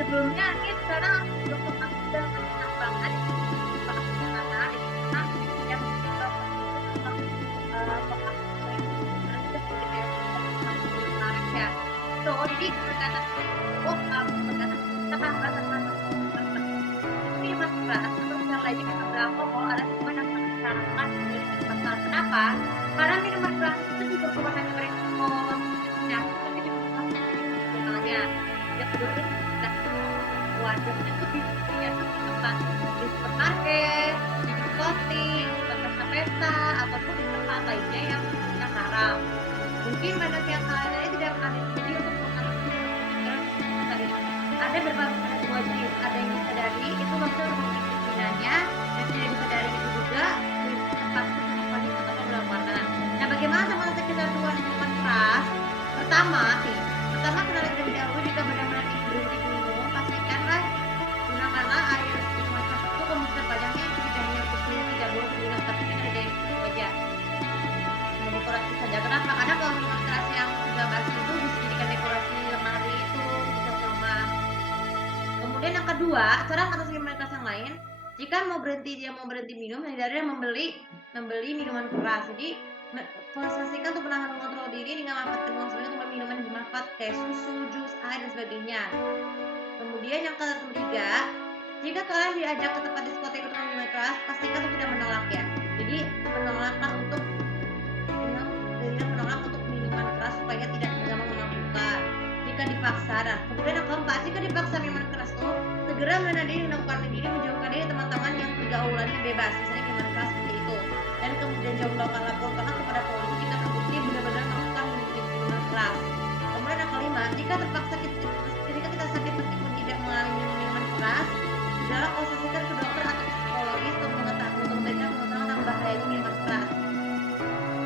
sebelumnya ini sekarang belum pernah udah banyak banget bahas sana di mana yang kita menarik ya. So, jadi berkaitan berkaitan tentang itu minuman keras atau yang lainnya bisa beralkohol ada minuman yang sangat disarankan dari pasar. Kenapa? Karena minuman keras itu juga merupakan beresiko penyakit seperti dibutuhkan misalnya yang kedua ini tidak wadah itu bisa di tempat di supermarket, di diskotik, di tempat pesta ataupun di tempat lainnya yang haram. Mungkin banyak yang lainnya tidak ada jadi untuk mengatasi tadi ada berbagai macam wajib, ada yang disadari itu maksudnya pendisiplinannya dan tidak disadari itu juga di tempat wanita atau dalam mana. Nah, bagaimana teman-teman kita tuan minuman keras? Pertama kenali terlebih dahulu jika benar-benar ingin berhenti minum, pastikanlah gunakanlah air minuman keras itu kondisi terpajangnya itu tidak hanya putih, tidak boleh digunakan tapi kan ada yang itu aja. Nah, dekorasi saja. Kenapa? Karena kalau minuman keras yang sudah basi itu bisa dijadikan dekorasi lemari itu bisa rumah. Kemudian yang kedua, cara mengatasi minuman keras yang lain, jika dia mau berhenti minum, hindari membeli minuman keras. Jadi pastikan untuk menahan mengontrol diri dengan memanfaatkan uang sebanyak untuk minuman yang bermanfaat kayak susu, jus, air dan sebagainya. Kemudian yang ketiga, jika kalian diajak ke tempat diskotik untuk minuman keras, pastikan untuk tidak menolak ya. Jadi menolaklah untuk minuman keras supaya tidak gampang melakukan. Jika dipaksa, dan kemudian yang keempat, jika dipaksa minuman keras itu segera menahan diri, melakukan diri, menjauhkan diri teman-teman yang pergaulannya bebas, misalnya minuman keras seperti itu. Dan kemudian jauhkan laporkanlah kepada polisi jika terbukti benar-benar melakukan minuman keras. Kemudian yang kelima, jika terpaksa ketika kita sakit meskipun tidak mengalami minuman keras, segeralah konsultasikan ke dokter atau psikologis untuk memberikan pengetahuan tentang bahayanya minuman keras.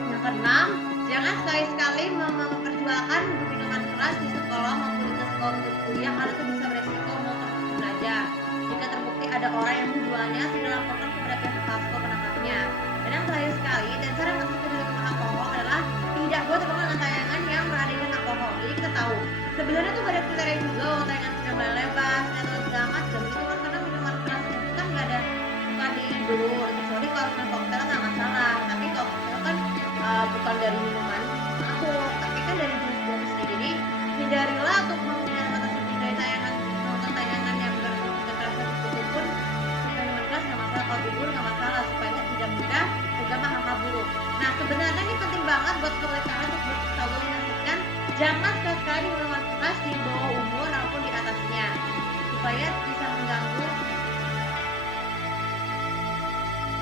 Yang keenam, jangan sekali-sekali memperjualkan minuman keras di sekolah maupun di sekolah untuk kuliah karena itu bisa beresiko memperkeruh belajar. Jika terbukti ada orang yang menjualnya, segera laporkan kepada pihak sekolah penangkapnya. Dan yang terakhir sekali, dan cara mengatasi minuman alkohol adalah tidak boleh terpengaruh dengan tayangan yang mengandung alkohol. Jadi kita tahu, sebenarnya tuh ada kriteria juga tayangan sudah bebas atau segala macam. Itu kan karena minuman keras itu kan nggak ada bukan di dulu, kecuali kalau minuman koktail nggak masalah. Tapi kalau koktail kan bukan dari minuman mabuk, tapi kan dari jenis-jenis sendiri. Jadi hindarilah untuk mengatasi dari nonton tayangan yang berkekerasan itu pun minuman keras nggak masalah, kalau tidur nggak masalah supaya tidak mudah tergambar hal-hal buruk. Nah, sebenarnya ini penting banget buat kalian untuk tahu menyaksikan jangan sekali-kali minuman keras di bawah umur maupun di atasnya supaya bisa mengganggu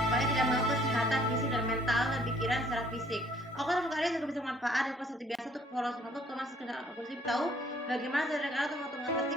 supaya tidak mengganggu kesehatan fisik dan mental dan pikiran secara fisik. Oke, teman kalian juga bisa manfaat dan seperti biasa untuk follow semua untuk teman sekedar aku tahu bagaimana cara kalian untuk mengatasi